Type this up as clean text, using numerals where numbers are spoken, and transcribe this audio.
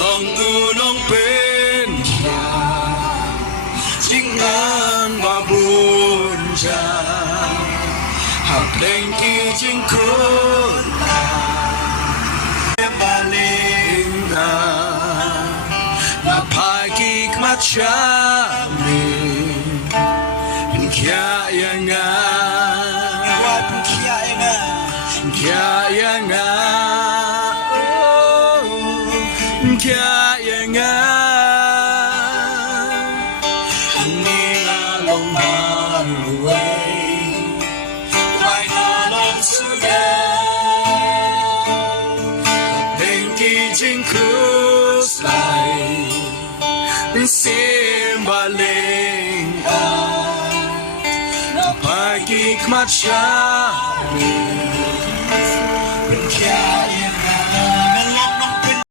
ลองลองเป็นจริงงานว่าบุญใจหากเพลงที่จริงคุณมาเล่นมาพากิกมาชามีเป็นแค่ยังไงว่าเป็นแค่ยังไงแค่ยังไงแค่ยังไงนี่ละลงมาไว้ไว้หน้าลงสุดเพลงที่จริงคือสไลเสียงบรรเลงพากิกมาชาเป็นแค่